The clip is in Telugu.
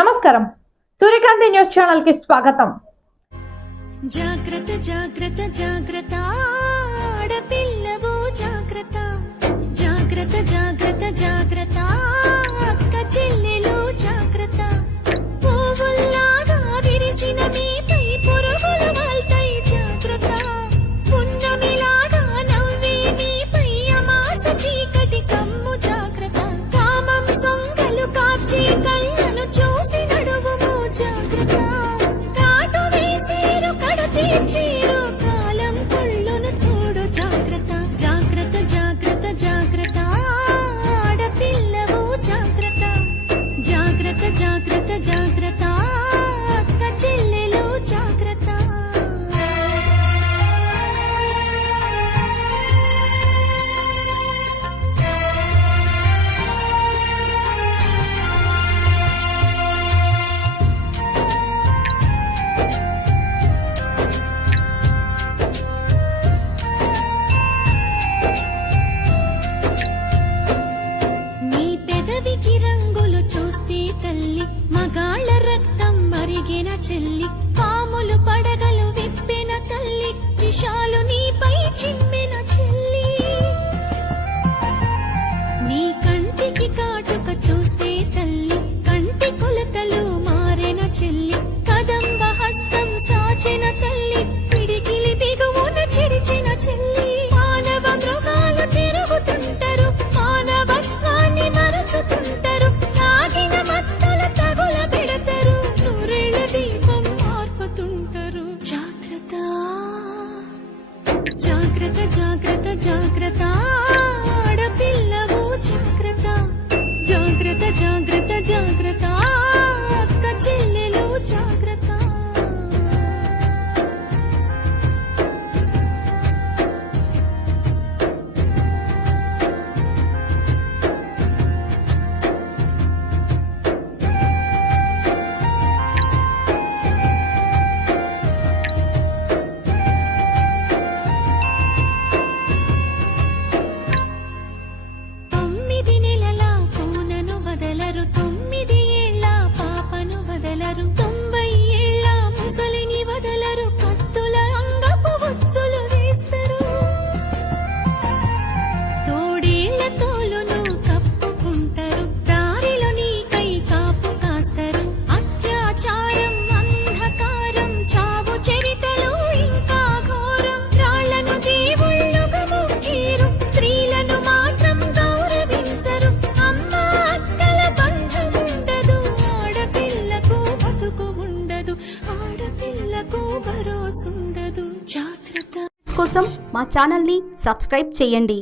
నమస్కారం, సూర్యకాంతి న్యూస్ ఛానల్ కి స్వాగతం. జాగ్రత్త జాగ్రత్త జాగ్రత్త ఆడపిల్లవో జాగ్రత్త, జాగ్రత్త జాగ్రత్త జాగ్రత్త అక్క చెల్లెలు జాగ్రత్త. పువ్వుల్లాగా విరిసిన మీపై పురుగులు వాల్తాయి జాగ్రత్త. పున్నమిలాగా నవ్వే మీపై అమాస చీకటి కమ్ము జాగ్రత్త. కామం సొంగలు కాచి కళ్ళను చూసి నడువుము జాగ్రత్త. కాటు వేసేరు కడతీర్చేరు కాలం కళ్ళును చూడు జాగ్రత్త. జాగ్రత్త జాగ్రత్త జాగ్రత్త ఆడపిల్లవు జాగ్రత్త, జాగ్రత్త జాగ్రత్త జాగ్రత్త అక్క చెల్లెలు జాగ్రత్త. నీ పెదవికి రంగులు చూస్తే తల్లి మగాళ్ళ రక్తం మరిగిన చెల్లి. పాములు పడగలు విప్పిన తల్లి, విషాలు నీపై చిమ్మిన చెల్లి. నీ కంటికి కాటుక చూస్తే తల్లి కంటి కొలతలు మారిన చెల్లి. కదంబ హస్తం సాచిన తల్లి, పిడికిలి దిగువన చిరిచిన చెల్లి. మానవ మృగాలు తిరుగుతుంటారు, మానవత్వాన్ని మరచుతుంటారు. తాగిన మత్తుల తగుల పెడతారు, నూరేళ్ల దీపం మార్పుతుంటారు. జాగ్రత్త జాగ్రత్త జాగ్రత్త జాగ్రత్త ఆడపిల్లవు జాగ్రత్త, జాగ్రత్త జాగ్రత్త జాగ్రత్త అక్క చెల్లెలు జాగ్రత్త. తొమ్మిది నెలల పూనను వదలరు, 9 ఏళ్ల పాపను వదలరు, 90 ఏళ్ల ముసలిని వదలరు. కత్తుల అంగపు ఉచ్చులు వేస్తారు, తోడేళ్ల తోలును కప్పుకుంటారు. దారిలో నీకై కాపు కాస్తారు. అత్యాచారం అంధకారం, చావు చరితలు ఇంకా ఘోరం. రాళ్లను దేవుళ్ళుగా మొక్కేరు, స్త్రీలను మాత్రం గౌరవించరు. అమ్మ అక్కల బంధం ఉండదు, ఆడపిల్లకు బతుకు ఉండదు, ఆడపిల్లకు భరోసుండదు. జాగ్రత్త కోసం మా ఛానల్ని సబ్స్క్రైబ్ చేయండి.